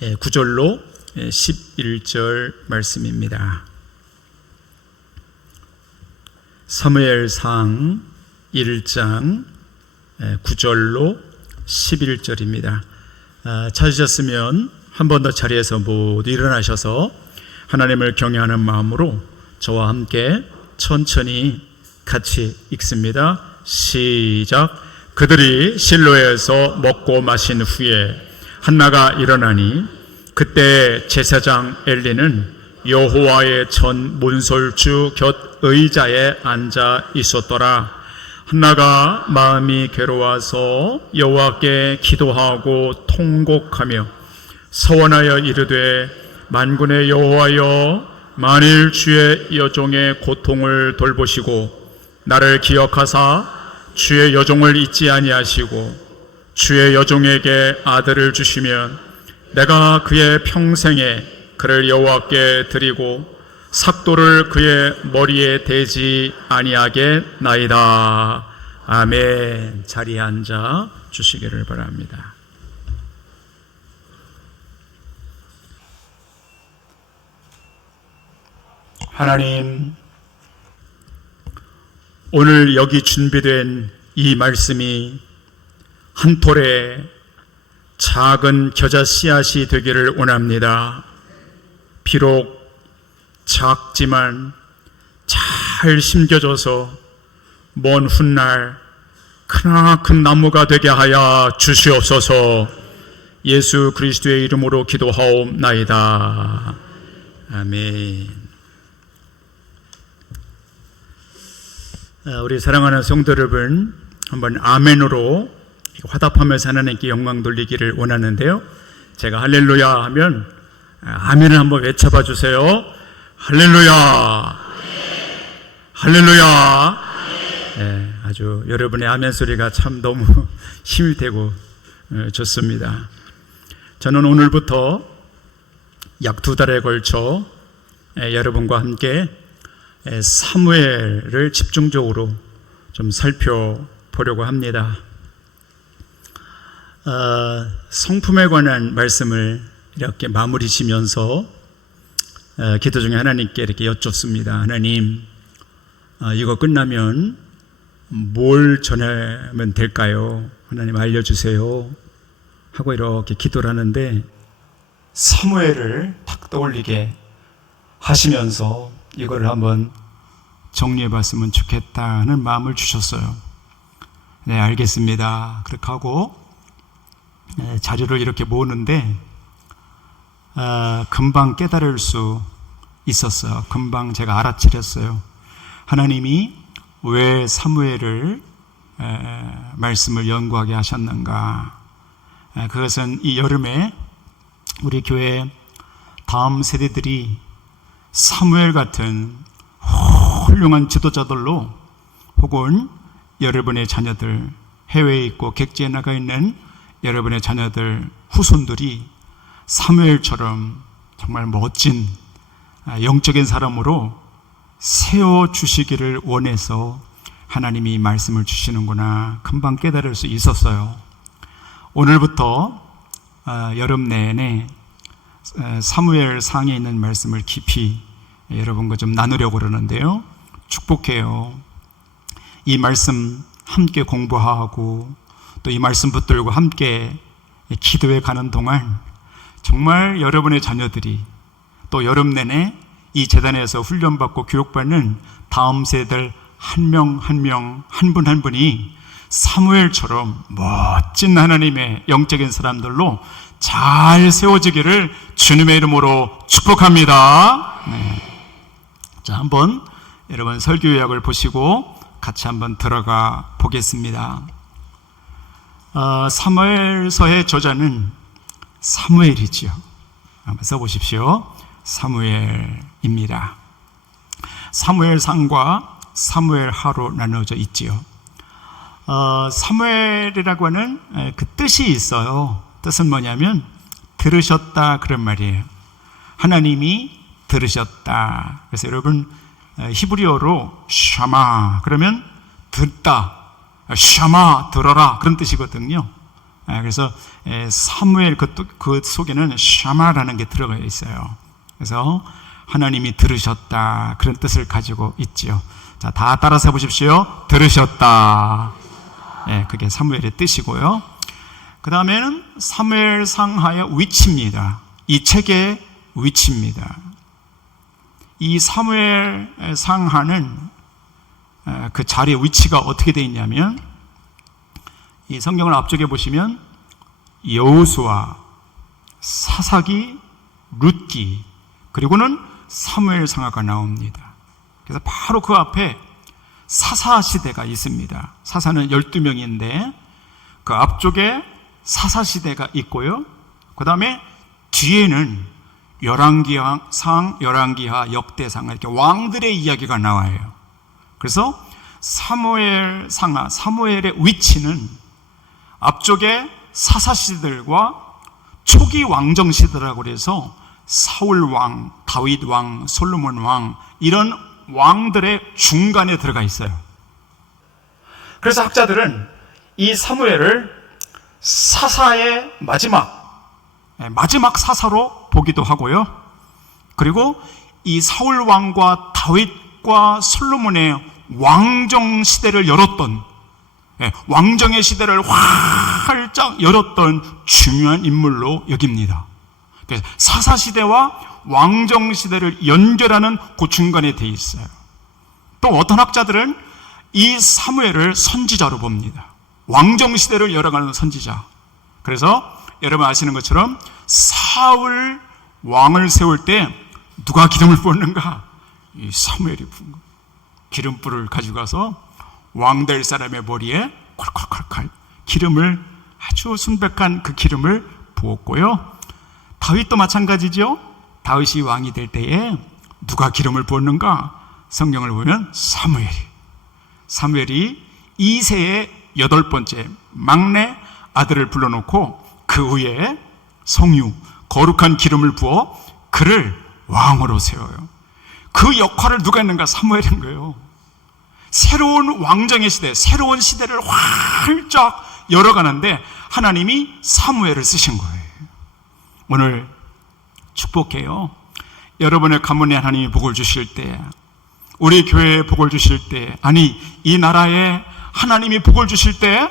9절로 11절 말씀입니다. 사무엘상 1장 9절로 11절입니다. 찾으셨으면 한 번 더 자리에서 모두 일어나셔서 하나님을 경외하는 마음으로 저와 함께 천천히 같이 읽습니다. 시작. 그들이 실로에서 먹고 마신 후에 한나가 일어나니 그때 제사장 엘리는 여호와의 전 문설주 곁 의자에 앉아 있었더라. 한나가 마음이 괴로워서 여호와께 기도하고 통곡하며 서원하여 이르되 만군의 여호와여, 만일 주의 여종의 고통을 돌보시고 나를 기억하사 주의 여종을 잊지 아니하시고 주의 여종에게 아들을 주시면 내가 그의 평생에 그를 여호와께 드리고 삭도를 그의 머리에 대지 아니하겠나이다. 아멘. 자리에 앉아 주시기를 바랍니다. 하나님, 오늘 여기 준비된 이 말씀이 한 톨의 작은 겨자 씨앗이 되기를 원합니다. 비록 작지만 잘 심겨져서 먼 훗날 크나큰 나무가 되게 하여 주시옵소서. 예수 그리스도의 이름으로 기도하옵나이다. 아멘. 우리 사랑하는 성도 여러분, 한번 아멘으로 화답하면서 하나님께 영광 돌리기를 원하는데요, 제가 할렐루야 하면 아멘을 한번 외쳐봐 주세요. 할렐루야, 할렐루야. 네, 아주 여러분의 아멘 소리가 참 너무 힘이 되고 좋습니다. 저는 오늘부터 약 2달에 걸쳐 여러분과 함께 사무엘을 집중적으로 좀 살펴보려고 합니다. 성품에 관한 말씀을 이렇게 마무리 지면서 기도 중에 하나님께 이렇게 여쭙습니다. 하나님, 이거 끝나면 뭘 전하면 될까요? 하나님 알려주세요 하고 이렇게 기도를 하는데, 사무엘을 탁 떠올리게 하시면서 이걸 한번 정리해 봤으면 좋겠다는 마음을 주셨어요. 네, 알겠습니다. 그렇게 하고 자료를 이렇게 모으는데 금방 깨달을 수 있었어요. 금방 제가 알아차렸어요. 하나님이 왜 사무엘을 말씀을 연구하게 하셨는가. 그것은 이 여름에 우리 교회 다음 세대들이 사무엘 같은 훌륭한 지도자들로, 혹은 여러분의 자녀들, 해외에 있고 객지에 나가 있는 여러분의 자녀들, 후손들이 사무엘처럼 정말 멋진 영적인 사람으로 세워주시기를 원해서 하나님이 말씀을 주시는구나 금방 깨달을 수 있었어요. 오늘부터 여름 내내 사무엘 상에 있는 말씀을 깊이 여러분과 좀 나누려고 그러는데요, 축복해요. 이 말씀 함께 공부하고 또 이 말씀 붙들고 함께 기도해 가는 동안 정말 여러분의 자녀들이 또 여름 내내 이 재단에서 훈련받고 교육받는 다음 세대들 한 명 한 명, 한 분 한 분이 사무엘처럼 멋진 하나님의 영적인 사람들로 잘 세워지기를 주님의 이름으로 축복합니다. 네. 자, 한번 여러분 설교 요약을 보시고 같이 한번 들어가 보겠습니다. 사무엘서의 저자는 사무엘이지요. 한번 써보십시오. 사무엘입니다. 사무엘상과 사무엘하로 나누어져 있지요. 사무엘이라고 하는 그 뜻이 있어요. 뜻은 뭐냐면 들으셨다 그런 말이에요. 하나님이 들으셨다. 그래서 여러분 히브리어로 샤마 그러면 듣다, 샤마 들어라 그런 뜻이거든요. 그래서 사무엘 그 속에는 샤마라는 게 들어가 있어요. 그래서 하나님이 들으셨다, 그런 뜻을 가지고 있지요. 자, 다 따라서 해보십시오. 들으셨다. 그게 사무엘의 뜻이고요. 그 다음에는 사무엘 상하의 위치입니다. 이 책의 위치입니다. 이 사무엘 상하는 그 자리의 위치가 어떻게 되어 있냐면, 이 성경을 앞쪽에 보시면 여호수아, 사사기, 룻기, 그리고는 사무엘 상하가 나옵니다. 그래서 바로 그 앞에 사사 시대가 있습니다. 사사는 12명인데 그 앞쪽에 사사 시대가 있고요. 그 다음에 뒤에는 열왕기상, 열왕기하, 역대상, 이렇게 왕들의 이야기가 나와요. 그래서 사무엘 상하, 사무엘의 위치는 앞쪽에 사사 시대들과 초기 왕정 시대라고 그래서 사울 왕, 다윗 왕, 솔로몬 왕, 이런 왕들의 중간에 들어가 있어요. 그래서 학자들은 이 사무엘을 사사의 마지막 사사로 보기도 하고요. 그리고 이 사울 왕과 다윗과 솔로몬의 왕정 시대를 열었던, 왕정의 시대를 활짝 열었던 중요한 인물로 여깁니다. 사사 시대와 왕정 시대를 연결하는 그 중간에 돼 있어요. 또 어떤 학자들은 이 사무엘을 선지자로 봅니다. 왕정 시대를 열어가는 선지자. 그래서 여러분 아시는 것처럼 사울 왕을 세울 때 누가 기름을 부었는가? 이 사무엘이 부은 거예요. 기름불을 가져가서 왕 될 사람의 머리에 콸콸콸콸 기름을, 아주 순백한 그 기름을 부었고요. 다윗도 마찬가지죠. 다윗이 왕이 될 때에 누가 기름을 부었는가? 성경을 보면 사무엘이 이새의 8번째 막내 아들을 불러놓고 그 위에 성유, 거룩한 기름을 부어 그를 왕으로 세워요. 그 역할을 누가 했는가? 사무엘인 거예요. 새로운 왕정의 시대, 새로운 시대를 활짝 열어가는데 하나님이 사무엘을 쓰신 거예요. 오늘 축복해요. 여러분의 가문에 하나님이 복을 주실 때, 우리 교회에 복을 주실 때, 아니 이 나라에 하나님이 복을 주실 때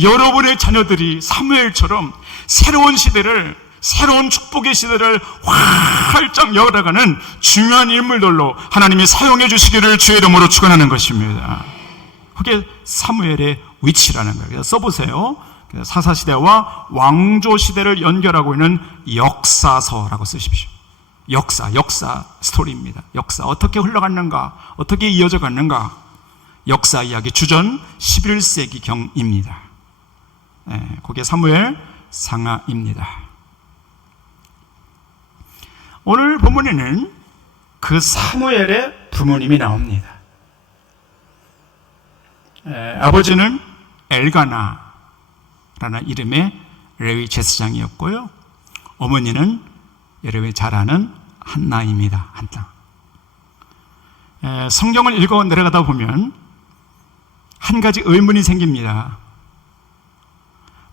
여러분의 자녀들이 사무엘처럼 새로운 시대를, 새로운 축복의 시대를 활짝 열어가는 중요한 인물들로 하나님이 사용해 주시기를 주의 이름으로 축원하는 것입니다. 그게 사무엘의 위치라는 거예요. 그래서 써보세요. 사사시대와 왕조시대를 연결하고 있는 역사서라고 쓰십시오. 역사 스토리입니다. 역사 어떻게 흘러갔는가, 어떻게 이어져 갔는가. 역사 이야기 주전 11세기 경입니다. 그게 사무엘 상하입니다. 오늘 본문에는 그 사무엘의 부모님이 나옵니다. 아버지는 엘가나라는 이름의 레위 제사장이었고요. 어머니는 여러분이 잘 아는 한나입니다. 한나. 성경을 읽어 내려가다 보면 한 가지 의문이 생깁니다.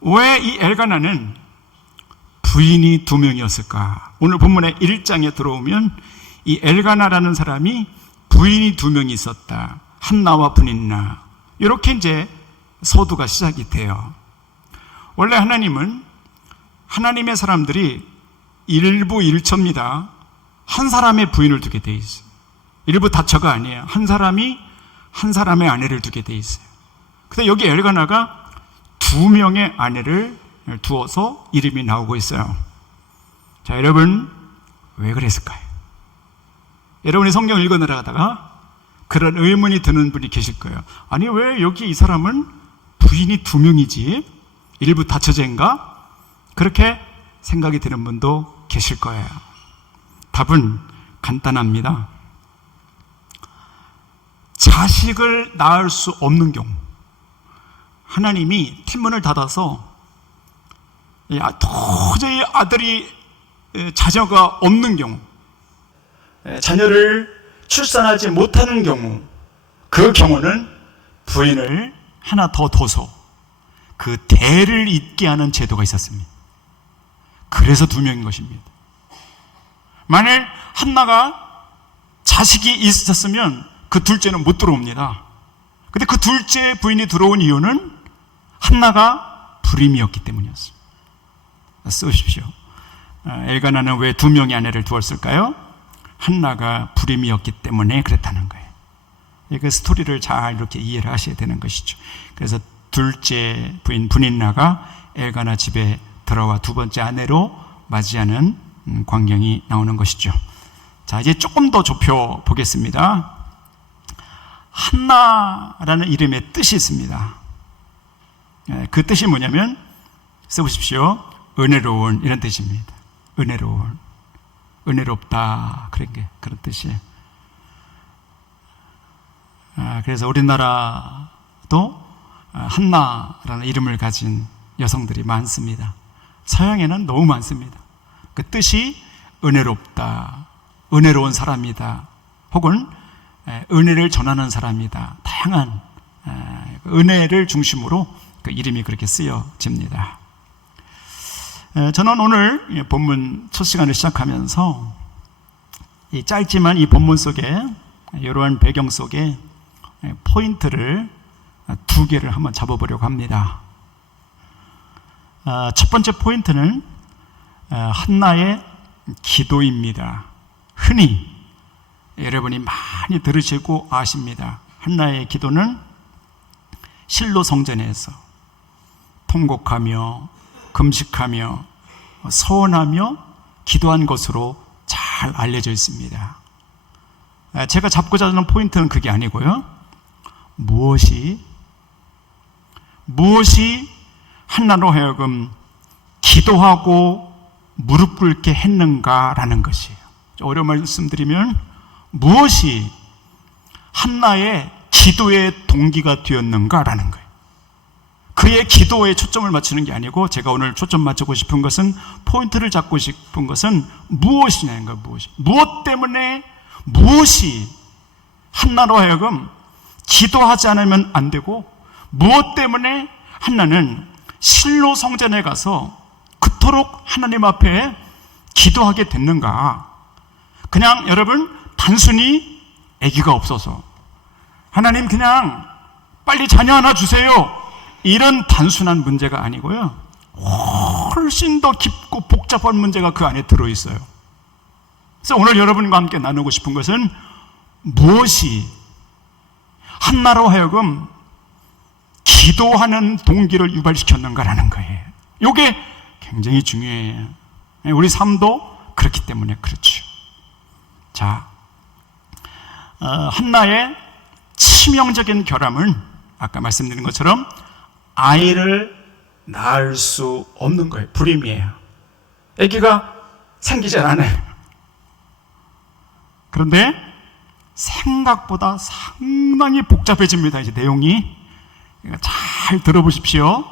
왜 이 엘가나는 부인이 2명이었을까? 오늘 본문의 1장에 들어오면 이 엘가나라는 사람이 부인이 2명이 있었다. 한나와 브닌나. 이렇게 이제 서두가 시작이 돼요. 원래 하나님은 하나님의 사람들이 일부 일처입니다. 한 사람의 부인을 두게 돼 있어요. 일부 다처가 아니에요. 한 사람이 한 사람의 아내를 두게 돼 있어요. 근데 여기 엘가나가 2명의 아내를 두어서 이름이 나오고 있어요. 자, 여러분 왜 그랬을까요? 여러분이 성경을 읽어 내려가다가 그런 의문이 드는 분이 계실 거예요. 아니 왜 여기 이 사람은 부인이 2명이지? 일부 다처제인가? 그렇게 생각이 드는 분도 계실 거예요. 답은 간단합니다. 자식을 낳을 수 없는 경우, 하나님이天문을 닫아서 도저히 자녀가 없는 경우, 자녀를 출산하지 못하는 경우, 그 경우는 부인을 하나 더 둬서 그 대를 잇게 하는 제도가 있었습니다. 그래서 2명인 것입니다. 만일 한나가 자식이 있었으면 그 둘째는 못 들어옵니다. 근데 그 둘째 부인이 들어온 이유는 한나가 불임이었기 때문이었습니다. 쓰십시오. 엘가나는 왜 2명의 아내를 두었을까요? 한나가 불임이었기 때문에 그랬다는 거예요. 그 스토리를 잘 이렇게 이해를 하셔야 되는 것이죠. 그래서 둘째 부인 분인나가 엘가나 집에 들어와 2번째 아내로 맞이하는 광경이 나오는 것이죠. 자, 이제 조금 더 좁혀 보겠습니다. 한나라는 이름의 뜻이 있습니다. 그 뜻이 뭐냐면, 써보십시오. 은혜로운, 이런 뜻입니다. 은혜로운, 은혜롭다, 그런 뜻이에요. 그래서 우리나라도 한나라는 이름을 가진 여성들이 많습니다. 서양에는 너무 많습니다. 그 뜻이 은혜롭다, 은혜로운 사람이다, 혹은 은혜를 전하는 사람이다. 다양한 은혜를 중심으로 그 이름이 그렇게 쓰여집니다. 저는 오늘 본문 첫 시간을 시작하면서 이 짧지만 이 본문 속에, 이러한 배경 속에 포인트를 2개를 한번 잡아보려고 합니다. 첫 번째 포인트는 한나의 기도입니다. 흔히 여러분이 많이 들으시고 아십니다. 한나의 기도는 실로 성전에서 통곡하며 금식하며 서원하며 기도한 것으로 잘 알려져 있습니다. 제가 잡고자 하는 포인트는 그게 아니고요. 무엇이 한나로 하여금 기도하고 무릎 꿇게 했는가라는 것이에요. 어려운 말씀드리면, 무엇이 한나의 기도의 동기가 되었는가라는 거예요. 그의 기도에 초점을 맞추는 게 아니고, 제가 오늘 초점 맞추고 싶은 것은, 포인트를 잡고 싶은 것은 무엇이냐는 거예요. 무엇 때문에, 무엇이 한나로 하여금 기도하지 않으면 안 되고, 무엇 때문에 한나는 실로 성전에 가서 그토록 하나님 앞에 기도하게 됐는가? 그냥 여러분, 단순히 아기가 없어서 하나님 그냥 빨리 자녀 하나 주세요, 이런 단순한 문제가 아니고요, 훨씬 더 깊고 복잡한 문제가 그 안에 들어있어요. 그래서 오늘 여러분과 함께 나누고 싶은 것은, 무엇이 한나로 하여금 기도하는 동기를 유발시켰는가라는 거예요. 이게 굉장히 중요해요. 우리 삶도 그렇기 때문에 그렇죠. 자, 한나의 치명적인 결함은 아까 말씀드린 것처럼 아이를 낳을 수 없는 거예요. 불임이에요. 아기가 생기지 않아요. 그런데 생각보다 상당히 복잡해집니다. 이제 내용이. 잘 들어보십시오.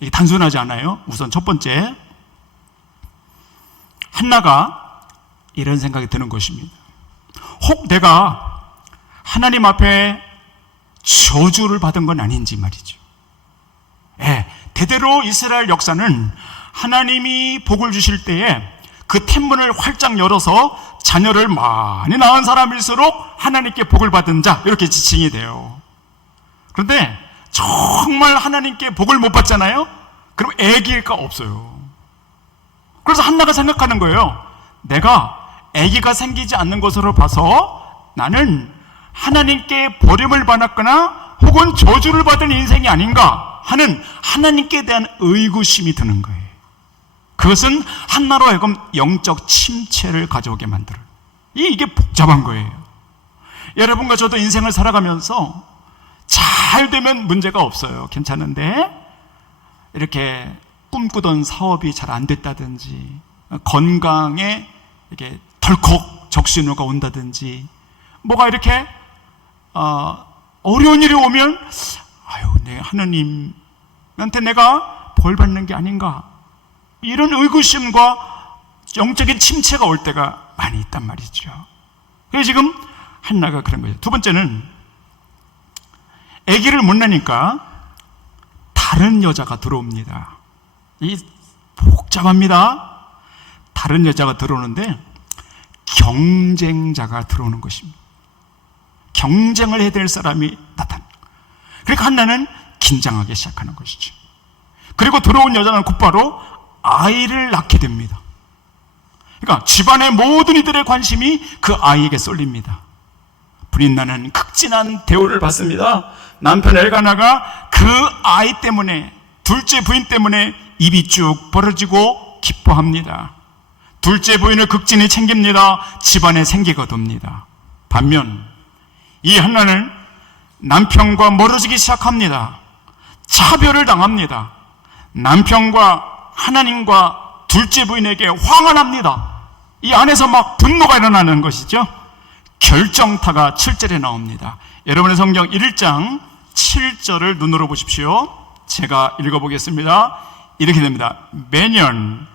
이게 단순하지 않아요. 우선 첫 번째, 한나가 이런 생각이 드는 것입니다. 혹 내가 하나님 앞에 저주를 받은 건 아닌지 말이죠. 대대로 이스라엘 역사는 하나님이 복을 주실 때에 그天문을 활짝 열어서 자녀를 많이 낳은 사람일수록 하나님께 복을 받은 자, 이렇게 지칭이 돼요. 그런데 정말 하나님께 복을 못 받잖아요? 그럼 아기가 없어요. 그래서 한나가 생각하는 거예요. 내가 아기가 생기지 않는 것으로 봐서 나는 하나님께 버림을 받았거나 혹은 저주를 받은 인생이 아닌가 하는 하나님께 대한 의구심이 드는 거예요. 그것은 한나로 하여금 영적 침체를 가져오게 만들어요. 이게 복잡한 거예요. 여러분과 저도 인생을 살아가면서 잘 되면 문제가 없어요. 괜찮은데 이렇게 꿈꾸던 사업이 잘 안 됐다든지, 건강에 이렇게 덜컥 적신호가 온다든지, 뭐가 이렇게 어려운 일이 오면 하나님한테 내가 벌 받는 게 아닌가, 이런 의구심과 영적인 침체가 올 때가 많이 있단 말이죠. 그래서 지금 한나가 그런 거예요. 두 번째는 아기를 못 낳으니까 다른 여자가 들어옵니다. 이 복잡합니다. 다른 여자가 들어오는데 경쟁자가 들어오는 것입니다. 경쟁을 해야 될 사람이 나타납니다. 그러니까 한나는 긴장하기 시작하는 것이죠. 그리고 들어온 여자는 곧바로 아이를 낳게 됩니다. 그러니까 집안의 모든 이들의 관심이 그 아이에게 쏠립니다. 브린나는 극진한 대우를 받습니다. 남편 엘가나가 그 아이 때문에, 둘째 부인 때문에 입이 쭉 벌어지고 기뻐합니다. 둘째 부인을 극진히 챙깁니다. 집안에 생기가 돕니다. 반면 이 한나는 남편과 멀어지기 시작합니다. 차별을 당합니다. 남편과 하나님과 둘째 부인에게 화가 납니다. 이 안에서 막 분노가 일어나는 것이죠. 결정타가 7절에 나옵니다. 여러분의 성경 1장 7절을 눈으로 보십시오. 제가 읽어보겠습니다. 이렇게 됩니다. 매년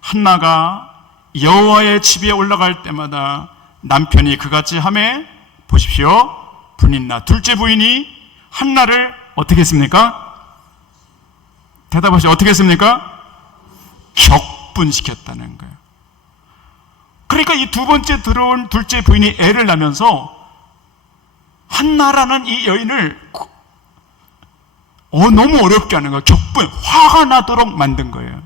한나가 여호와의 집에 올라갈 때마다 남편이 그같이 하매, 보십시오, 브린나 둘째 부인이 한나를 어떻게 했습니까? 대답하시죠. 어떻게 했습니까? 격분시켰다는 거예요. 그러니까 이 두 번째 들어온 둘째 부인이 애를 낳으면서 한나라는 이 여인을 너무 어렵게 하는 거예요. 격분, 화가 나도록 만든 거예요.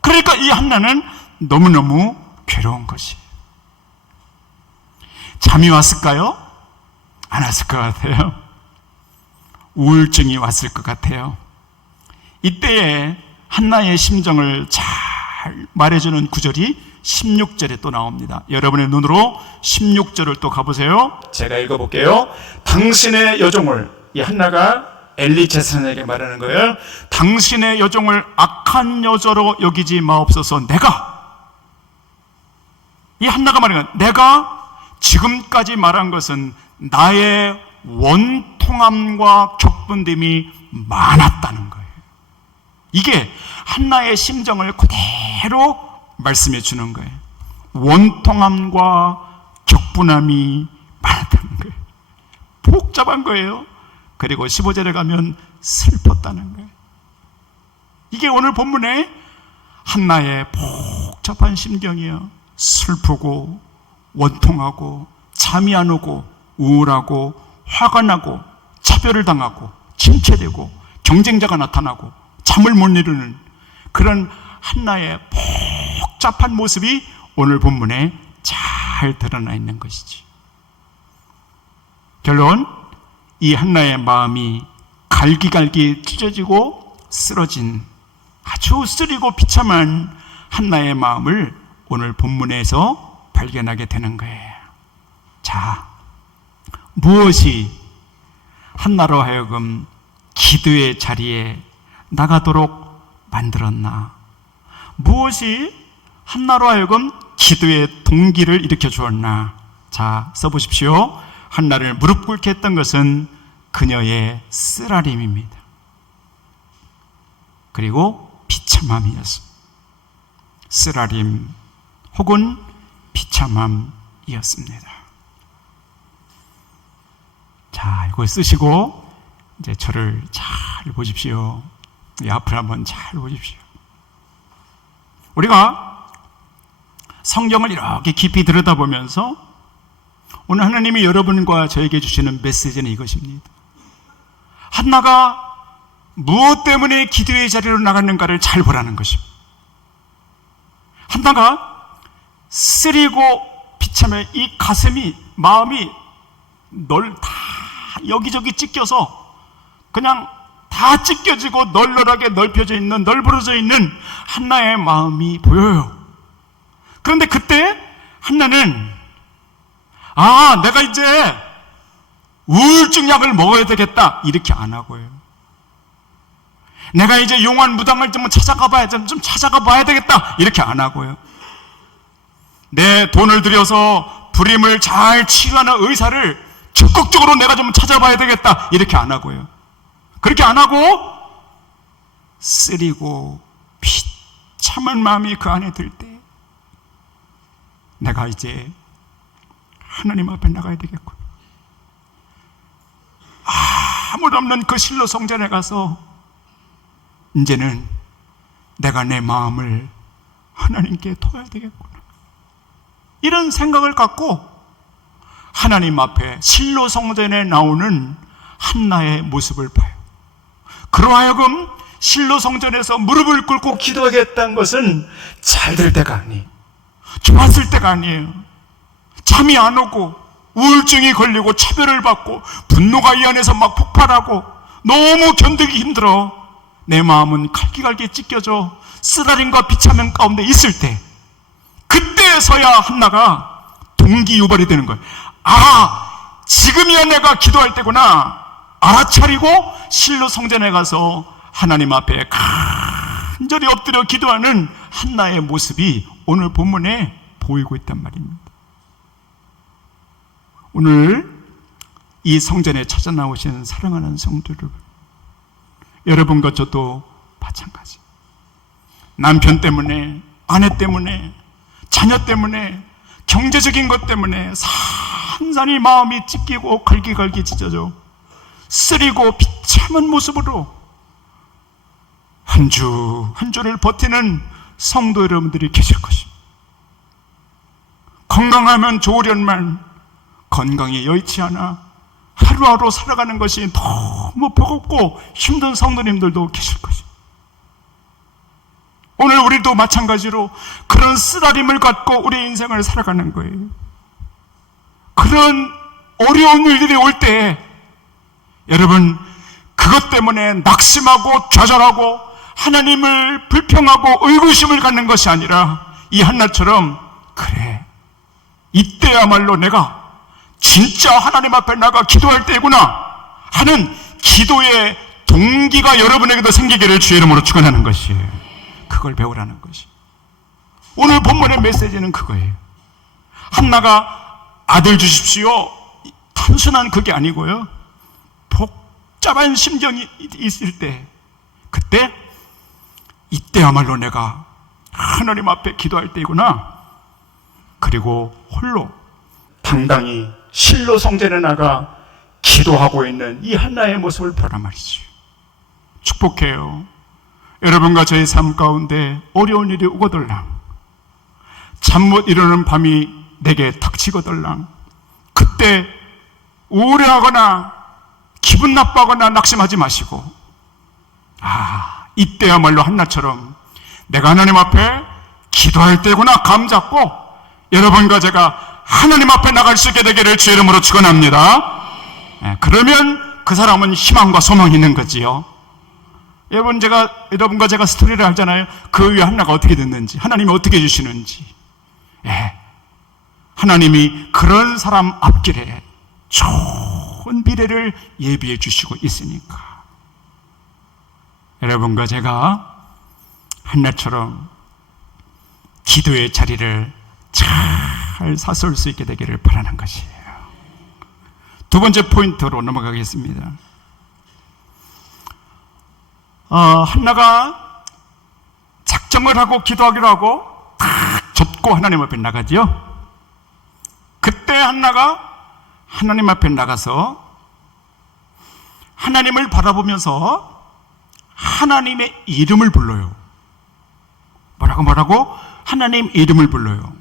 그러니까 이 한나는 너무너무 괴로운 것이에요. 잠이 왔을까요? 안 왔을 것 같아요. 우울증이 왔을 것 같아요. 이때에 한나의 심정을 잘 말해주는 구절이 16절에 또 나옵니다. 여러분의 눈으로 16절을 또 가보세요. 제가 읽어볼게요. 당신의 여종을, 이 한나가 엘리 제사장에게 말하는 거예요. 당신의 여종을 악한 여자로 여기지 마옵소서. 이 한나가 말하는 거예요. 내가 지금까지 말한 것은 나의 원통함과 격분됨이 많았다는 거예요. 이게 한나의 심정을 그대로 말씀해 주는 거예요. 원통함과 격분함이 많았다는 거예요. 복잡한 거예요. 그리고 15절에 가면 슬펐다는 거예요. 이게 오늘 본문의 한나의 복잡한 심경이에요. 슬프고 원통하고 잠이 안 오고 우울하고 화가 나고 차별을 당하고 침체되고 경쟁자가 나타나고 잠을 못 이루는 그런 한나의 복잡한 모습이 오늘 본문에 잘 드러나 있는 것이지. 결론, 이 한나의 마음이 갈기갈기 찢어지고 쓰러진 아주 쓰리고 비참한 한나의 마음을 오늘 본문에서 발견하게 되는 거예요. 자, 무엇이 한나로 하여금 기도의 자리에 나가도록 만들었나? 무엇이 한나로 하여금 기도의 동기를 일으켜 주었나? 자, 써보십시오. 한나를 무릎 꿇게 했던 것은 그녀의 쓰라림입니다. 그리고 비참함이었습니다. 쓰라림 혹은 비참함이었습니다. 자, 이걸 쓰시고 이제 저를 잘 보십시오. 이 앞을 한번 잘 보십시오. 우리가 성경을 이렇게 깊이 들여다보면서 오늘 하나님이 여러분과 저에게 주시는 메시지는 이것입니다. 한나가 무엇 때문에 기도의 자리로 나갔는가를 잘 보라는 것입니다. 한나가 쓰리고 비참해 이 가슴이, 마음이 다 여기저기 찢겨서 그냥 다 찢겨지고 널널하게 넓혀져 있는, 널브러져 있는 한나의 마음이 보여요. 그런데 그때 한나는 내가 이제 우울증 약을 먹어야 되겠다 이렇게 안 하고요. 내가 이제 용한 무당을 좀 찾아가 봐야 되겠다 이렇게 안 하고요. 내 돈을 들여서 불임을 잘 치유하는 의사를 적극적으로 내가 좀 찾아봐야 되겠다 이렇게 안 하고요. 그렇게 안 하고 쓰리고 비참한 마음이 그 안에 들 때 내가 이제 하나님 앞에 나가야 되겠군. 아무도 없는 그 실로 성전에 가서 이제는 내가 내 마음을 하나님께 둬야 되겠구나, 이런 생각을 갖고 하나님 앞에 실로 성전에 나오는 한나의 모습을 봐요. 그러하여금 실로 성전에서 무릎을 꿇고 기도하겠다는 것은 잘 될 때가 아니에요. 좋았을 때가 아니에요. 잠이 안 오고 우울증이 걸리고 차별을 받고 분노가 이 안에서 막 폭발하고 너무 견디기 힘들어. 내 마음은 갈기갈기 찢겨져 쓰라림과 비참한 가운데 있을 때, 그때서야 한나가 동기유발이 되는 거예요. 아, 지금이야 내가 기도할 때구나 알아차리고 실로 성전에 가서 하나님 앞에 간절히 엎드려 기도하는 한나의 모습이 오늘 본문에 보이고 있단 말입니다. 오늘 이 성전에 찾아 나오신 사랑하는 성도 여러분, 여러분과 저도 마찬가지. 남편 때문에, 아내 때문에, 자녀 때문에, 경제적인 것 때문에 산산이 마음이 찢기고 갈기갈기 찢어져 쓰리고 비참한 모습으로 한 주 한 주를 버티는 성도 여러분들이 계실 것입니다. 건강하면 좋으련만 건강이 여의치 않아 하루하루 살아가는 것이 너무 버겁고 힘든 성도님들도 계실 것입니다. 오늘 우리도 마찬가지로 그런 쓰라림을 갖고 우리 인생을 살아가는 거예요. 그런 어려운 일들이 올 때 여러분, 그것 때문에 낙심하고 좌절하고 하나님을 불평하고 의구심을 갖는 것이 아니라 이 한나처럼, 그래, 이때야말로 내가 진짜 하나님 앞에 나가 기도할 때구나 하는 기도의 동기가 여러분에게도 생기기를 주의 이름으로 축원하는 것이에요. 그걸 배우라는 것이. 오늘 본문의 메시지는 그거예요. 한나가 아들 주십시오, 단순한 그게 아니고요, 복잡한 심정이 있을 때, 그때 이때야말로 내가 하나님 앞에 기도할 때이구나. 그리고 홀로 당당히 실로 성전에 나가 기도하고 있는 이 한나의 모습을 보라 말이죠. 축복해요. 여러분과 저의 삶 가운데 어려운 일이 오거들랑, 잠 못 이루는 밤이 내게 닥치거들랑, 그때 우울해하거나 기분 나빠하거나 낙심하지 마시고, 이때야말로 한나처럼 내가 하나님 앞에 기도할 때구나 감 잡고 여러분과 제가 하나님 앞에 나갈 수 있게 되기를 주의 이름으로 축원합니다. 그러면 그 사람은 희망과 소망이 있는 거지요. 여러분과 제가 스토리를 하잖아요. 그 위에 한나가 어떻게 됐는지, 하나님이 어떻게 해주시는지. 하나님이 그런 사람 앞길에 좋은 미래를 예비해 주시고 있으니까 여러분과 제가 한나처럼 기도의 자리를 잘 사설 수 있게 되기를 바라는 것이에요. 두 번째 포인트로 넘어가겠습니다. 한나가 작정을 하고 기도하기로 하고 딱 접고 하나님 앞에 나가지요. 그때 한나가 하나님 앞에 나가서 하나님을 바라보면서 하나님의 이름을 불러요. 뭐라고? 하나님 이름을 불러요.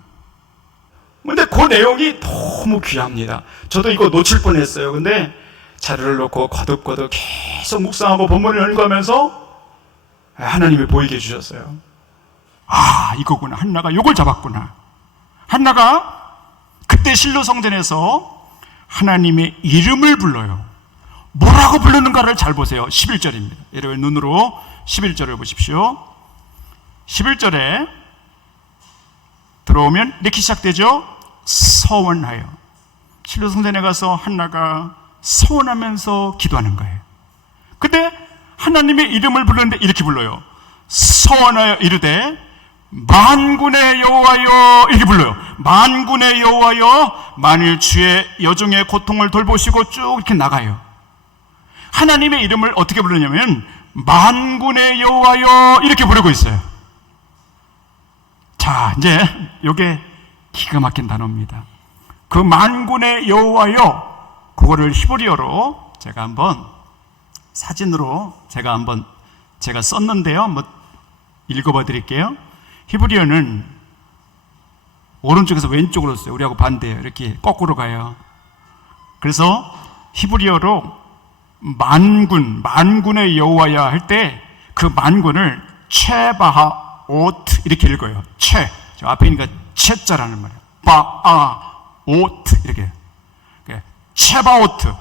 근데 그 내용이 너무 귀합니다. 저도 이거 놓칠 뻔했어요. 근데 자료를 놓고 거듭거듭 계속 묵상하고 본문을 읽으면서 하나님이 보이게 해주셨어요. 이거구나. 한나가 이걸 잡았구나. 한나가 그때 실로 성전에서 하나님의 이름을 불러요. 뭐라고 부르는가를 잘 보세요. 11절입니다. 여러분 눈으로 11절을 보십시오. 11절에 들어오면 이렇게 시작되죠. 서원하여. 실로 성전에 가서 한나가 서원하면서 기도하는 거예요. 근데 하나님의 이름을 부르는데 이렇게 불러요. 서원하여 이르되 만군의 여호와여, 이렇게 불러요. 만군의 여호와여, 만일 주의 여종의 고통을 돌보시고 쭉 이렇게 나가요. 하나님의 이름을 어떻게 부르냐면 만군의 여호와여 이렇게 부르고 있어요. 자, 이제 이게 기가 막힌 단어입니다. 그 만군의 여호와여, 그거를 히브리어로 제가 한번 사진으로 제가 한번 제가 썼는데요. 한번 읽어봐 드릴게요. 히브리어는 오른쪽에서 왼쪽으로 써요. 우리하고 반대예요. 이렇게 거꾸로 가요. 그래서 히브리어로 만군의 여호와야 할 때 그 만군을 체바하오트 이렇게 읽어요. 저 앞에 있으니까 체자라는 말이에요. 바아오트 이렇게. 체바오트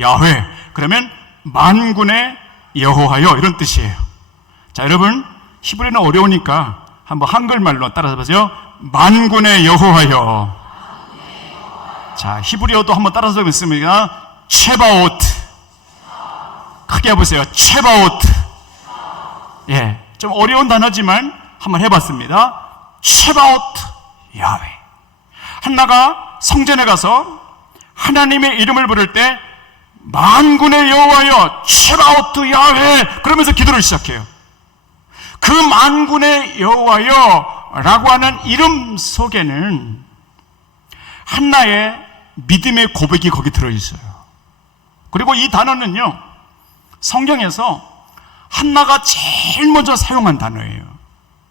야훼. 그러면 만군의 여호와여 이런 뜻이에요. 자, 여러분 히브리는 어려우니까 한번 한글말로 따라서 보세요. 만군의 여호와여. 자, 히브리어도 한번 따라서 보겠습니다. 체바오트. 크게 해보세요. 체바오트. 예, 좀 어려운 단어지만 한번 해봤습니다. 체바오트 야훼. 한나가 성전에 가서 하나님의 이름을 부를 때 만군의 여호와여 체바오트 야훼 그러면서 기도를 시작해요. 그 만군의 여호와여 라고 하는 이름 속에는 한나의 믿음의 고백이 거기 들어있어요. 그리고 이 단어는요, 성경에서 한나가 제일 먼저 사용한 단어예요.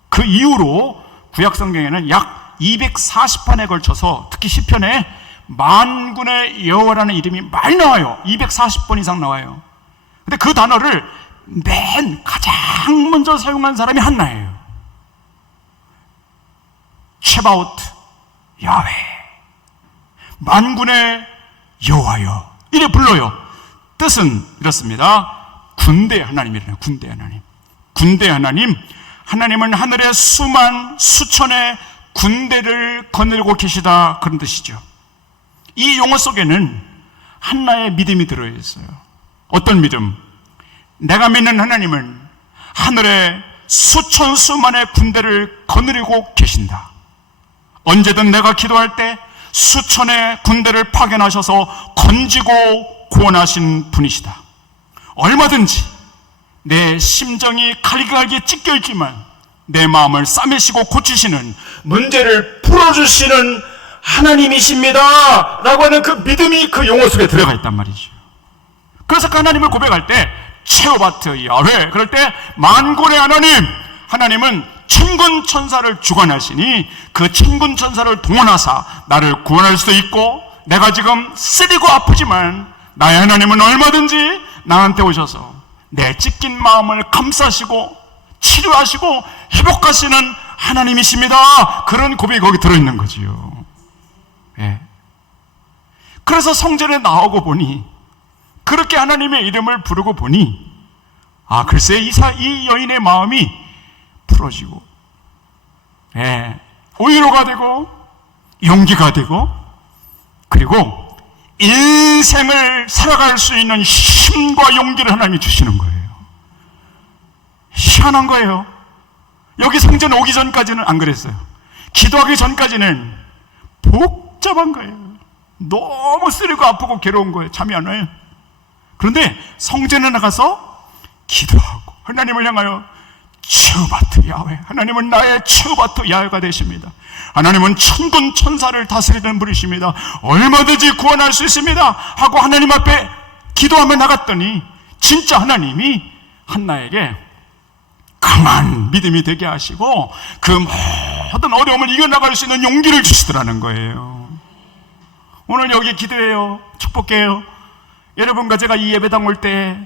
그 이후로 구약 성경에는 약 240판에 걸쳐서 특히 시편에 만군의 여호와라는 이름이 많이 나와요. 240번 이상 나와요. 근데 그 단어를 가장 먼저 사용한 사람이 한나예요. 체바오트 야훼, 만군의 여호와여 이래 불러요. 뜻은 이렇습니다. 군대 하나님이라는 군대 하나님. 군대 하나님, 하나님은 하늘의 수천의 군대를 거느리고 계시다 그런 뜻이죠. 이 용어 속에는 한나의 믿음이 들어있어요. 어떤 믿음? 내가 믿는 하나님은 하늘의 수천수만의 군대를 거느리고 계신다. 언제든 내가 기도할 때 수천의 군대를 파견하셔서 건지고 구원하신 분이시다. 얼마든지 내 심정이 갈기갈기 찢겨있지만 내 마음을 싸매시고 고치시는, 문제를 풀어주시는 하나님이십니다 라고 하는 그 믿음이 그 용어 속에 들어가 있단 말이죠. 그래서 그 하나님을 고백할 때 체오바트 야훼, 그럴 때 만군의 하나님, 하나님은 천군 천사를 주관하시니 그 천군 천사를 동원하사 나를 구원할 수도 있고, 내가 지금 쓰리고 아프지만 나의 하나님은 얼마든지 나한테 오셔서 내 찢긴 마음을 감싸시고 치료하시고 회복하시는 하나님이십니다. 그런 고백이 거기 들어있는 거지요. 예. 그래서 성전에 나오고 보니, 그렇게 하나님의 이름을 부르고 보니, 글쎄 이 여인의 마음이 풀어지고, 예, 오히려가 되고 용기가 되고, 그리고 인생을 살아갈 수 있는 힘과 용기를 하나님이 주시는 거예요. 희한한 거예요. 여기 성전 오기 전까지는 안 그랬어요. 기도하기 전까지는 복잡한 거예요. 너무 쓰리고 아프고 괴로운 거예요. 잠이 안 와요. 그런데 성전에 나가서 기도하고 하나님을 향하여 체오바트 야훼, 하나님은 나의 체오바트 야훼가 되십니다. 하나님은 천군 천사를 다스리는 분이십니다. 얼마든지 구원할 수 있습니다 하고 하나님 앞에 기도하며 나갔더니 진짜 하나님이 한나에게 강한 믿음이 되게 하시고 그 모든 어려움을 이겨나갈 수 있는 용기를 주시더라는 거예요. 오늘 여기 기도해요. 축복해요. 여러분과 제가 이 예배당 올 때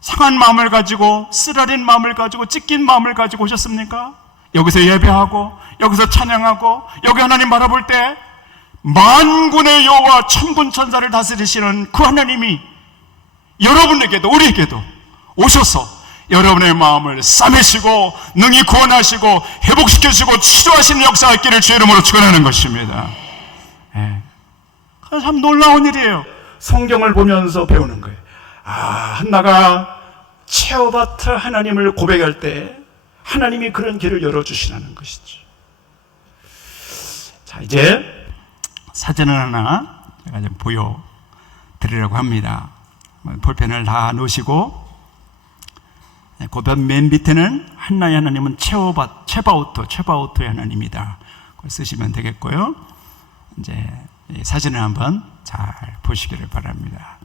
상한 마음을 가지고, 쓰라린 마음을 가지고, 찢긴 마음을 가지고 오셨습니까? 여기서 예배하고 여기서 찬양하고 여기 하나님 바라볼 때 만군의 여호와 천군 천사를 다스리시는 그 하나님이 여러분에게도 우리에게도 오셔서 여러분의 마음을 싸매시고 능히 구원하시고 회복시켜주시고 치료하시는 역사가 있기를 주의 이름으로 축원하는 것입니다. 네. 참 놀라운 일이에요. 성경을 보면서 배우는 거예요. 한나가 체오바트 하나님을 고백할 때 하나님이 그런 길을 열어주시라는 것이죠. 자, 이제 사진을 하나 제가 좀 보여드리려고 합니다. 볼펜을 다 놓으시고, 그 맨 밑에는 한나의 하나님은 체바오트의 하나님이다. 그걸 쓰시면 되겠고요. 이제 이 사진을 한번 잘 보시기를 바랍니다.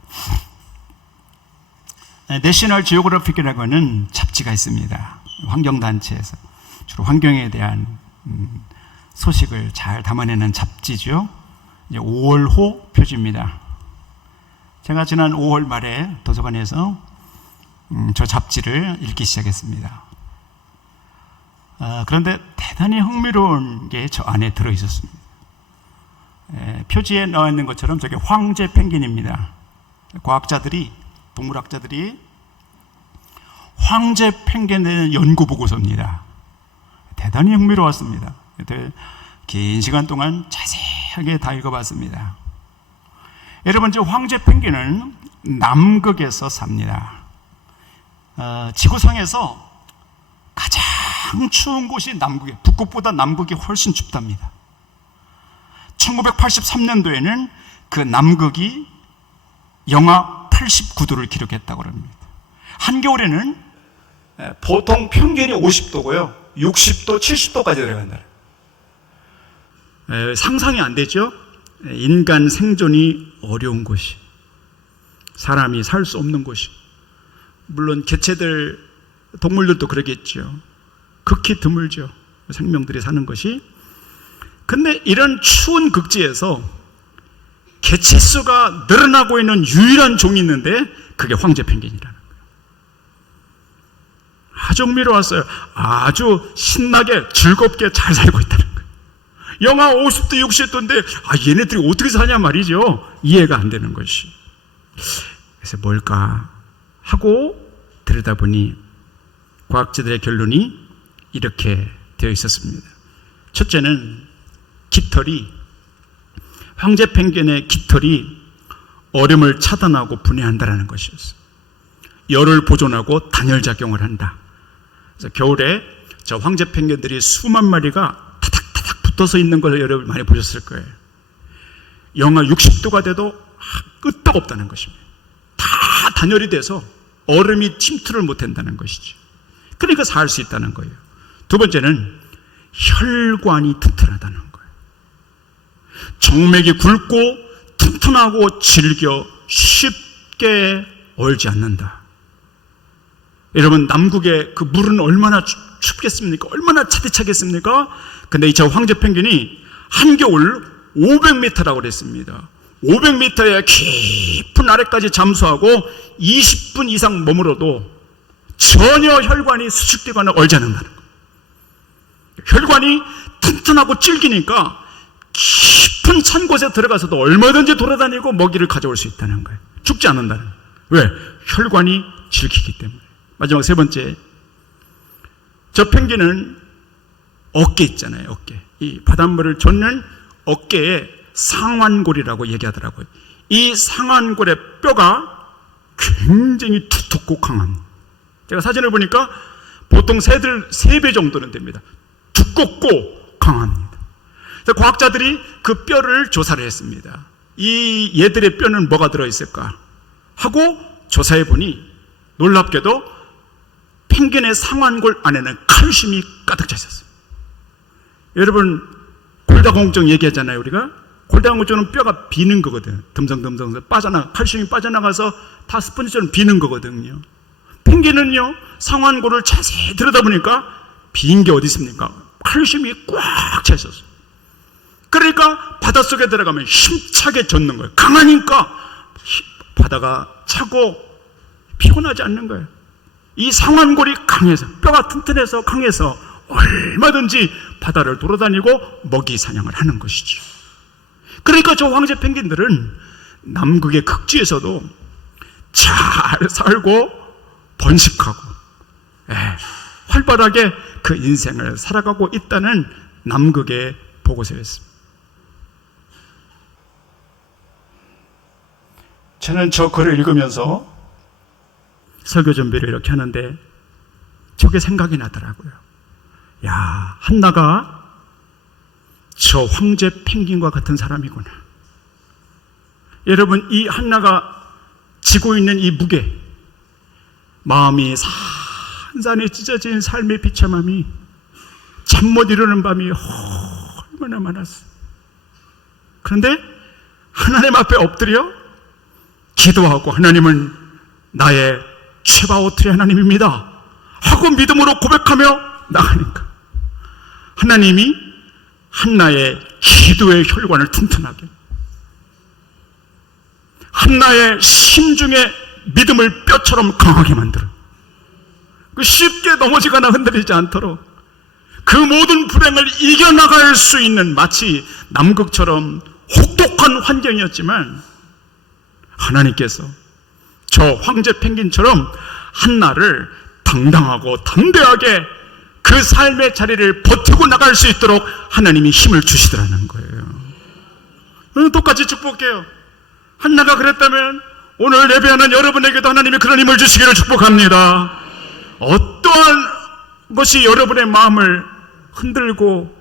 내셔널 지오그래픽이라고 하는 잡지가 있습니다. 환경단체에서 주로 환경에 대한 소식을 잘 담아내는 잡지죠. 이제 5월호 표지입니다. 제가 지난 5월 말에 도서관에서 저 잡지를 읽기 시작했습니다. 그런데 대단히 흥미로운 게 저 안에 들어있었습니다. 표지에 나와 있는 것처럼 저게 황제 펭귄입니다. 과학자들이, 동물학자들이 황제 펭귄에 대한 연구 보고서입니다. 대단히 흥미로웠습니다. 긴 시간 동안 자세하게 다 읽어봤습니다. 여러분, 저 황제 펭귄은 남극에서 삽니다. 지구상에서 가장 추운 곳이 남극이에요. 북극보다 남극이 훨씬 춥답니다. 1983년도에는 그 남극이 영하 89도를 기록했다고 합니다. 한겨울에는 보통 평균이 50도고요. 60도, 70도까지 내려간다. 상상이 안 되죠? 인간 생존이 어려운 곳이, 사람이 살 수 없는 곳이, 물론 개체들, 동물들도 그러겠죠. 극히 드물죠. 생명들이 사는 것이. 근데 이런 추운 극지에서 개체수가 늘어나고 있는 유일한 종이 있는데 그게 황제 펭귄이라는 거예요. 아주 흥미로웠어요. 아주 신나게 즐겁게 잘 살고 있다는 거예요. 영하 50도, 60도인데 얘네들이 어떻게 사냐 말이죠. 이해가 안 되는 것이. 그래서 뭘까 하고 들여다보니 과학자들의 결론이 이렇게 되어 있었습니다. 첫째는 깃털이, 황제 펭귄의 깃털이 얼음을 차단하고 분해한다는 것이었어요. 열을 보존하고 단열작용을 한다. 그래서 겨울에 저 황제 펭귄들이 수만 마리가 타닥타닥 붙어서 있는 걸 여러분 많이 보셨을 거예요. 영하 60도가 돼도 끄떡없다는 것입니다. 다 단열이 돼서 얼음이 침투를 못한다는 것이죠. 그러니까 살 수 있다는 거예요. 두 번째는 혈관이 튼튼하다는 거예요. 정맥이 굵고 튼튼하고 질겨 쉽게 얼지 않는다. 여러분, 남극의 그 물은 얼마나 춥겠습니까? 얼마나 차디차겠습니까? 근데 이 저 황제 펭귄이 한겨울 500m라고 그랬습니다. 500m의 깊은 아래까지 잠수하고 20분 이상 머물러도 전혀 혈관이 수축되거나 얼지 않는다는 거예요. 혈관이 튼튼하고 질기니까 깊은 찬 곳에 들어가서도 얼마든지 돌아다니고 먹이를 가져올 수 있다는 거예요. 죽지 않는다는 거예요. 왜? 혈관이 질기기 때문에. 마지막 세 번째, 저 펭귄은 어깨 있잖아요. 어깨. 이 바닷물을 젓는 어깨에 상완골이라고 얘기하더라고요. 이 상완골의 뼈가 굉장히 두텁고 강합니다. 제가 사진을 보니까 보통 새들 3배 정도는 됩니다. 두껍고 강합니다. 그래서 과학자들이 그 뼈를 조사를 했습니다. 이 얘들의 뼈는 뭐가 들어있을까 하고 조사해 보니 놀랍게도 펭귄의 상완골 안에는 칼슘이 가득 차 있었어요. 여러분, 골다공증 얘기하잖아요. 우리가 골다공증은 뼈가 비는 거거든. 듬성듬성 칼슘이 빠져나가서 다 스펀지처럼 비는 거거든요. 펭귄은요, 상완골을 자세히 들여다보니까 빈 게 어디 있습니까? 칼슘이 꽉 차 있었어요. 그러니까 바닷속에 들어가면 힘차게 젖는 거예요. 강하니까 바다가 차고 피곤하지 않는 거예요. 이 상완골이 강해서, 뼈가 튼튼해서 강해서 얼마든지 바다를 돌아다니고 먹이 사냥을 하는 것이죠. 그러니까 저 황제 펭귄들은 남극의 극지에서도 잘 살고 번식하고 활발하게 그 인생을 살아가고 있다는 남극의 보고서였습니다. 저는 저 글을 읽으면서 설교 준비를 이렇게 하는데 저게 생각이 나더라고요. 야, 한나가 저 황제 펭귄과 같은 사람이구나. 여러분, 이 한나가 지고 있는 이 무게, 마음이 산산이 찢어진 삶의 비참함이, 잠 못 이루는 밤이 얼마나 많았어. 그런데 하나님 앞에 엎드려 기도하고, 하나님은 나의 쉐바오트의 하나님입니다 하고 믿음으로 고백하며 나가니까 하나님이 한나의 기도의 혈관을 튼튼하게, 한나의 심중의 믿음을 뼈처럼 강하게 만들어 쉽게 넘어지거나 흔들리지 않도록 그 모든 불행을 이겨나갈 수 있는, 마치 남극처럼 혹독한 환경이었지만 하나님께서 저 황제 펭귄처럼 한나를 당당하고 담대하게 그 삶의 자리를 버티고 나갈 수 있도록 하나님이 힘을 주시더라는 거예요. 똑같이 축복해요. 한나가 그랬다면 오늘 예배하는 여러분에게도 하나님이 그런 힘을 주시기를 축복합니다. 어떠한 것이 여러분의 마음을 흔들고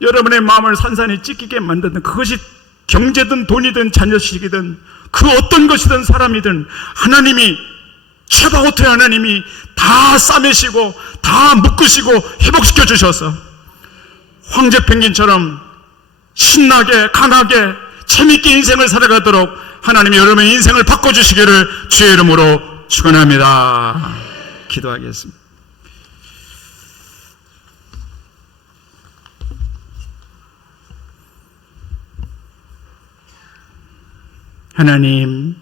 여러분의 마음을 산산이 찢기게 만드는, 그것이 경제든 돈이든 자녀식이든 그 어떤 것이든 사람이든 하나님이, 쉐바오트의 하나님이 다 싸매시고 다 묶으시고 회복시켜 주셔서 황제 펭귄처럼 신나게 강하게 재밌게 인생을 살아가도록 하나님이 여러분의 인생을 바꿔주시기를 주의 이름으로 축원합니다. 기도하겠습니다. 하나님,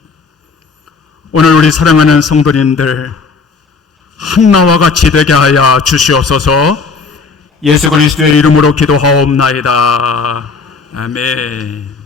오늘 우리 사랑하는 성도님들 한나와 같이 되게 하여 주시옵소서. 예수 그리스도의 이름으로 기도하옵나이다. 아멘.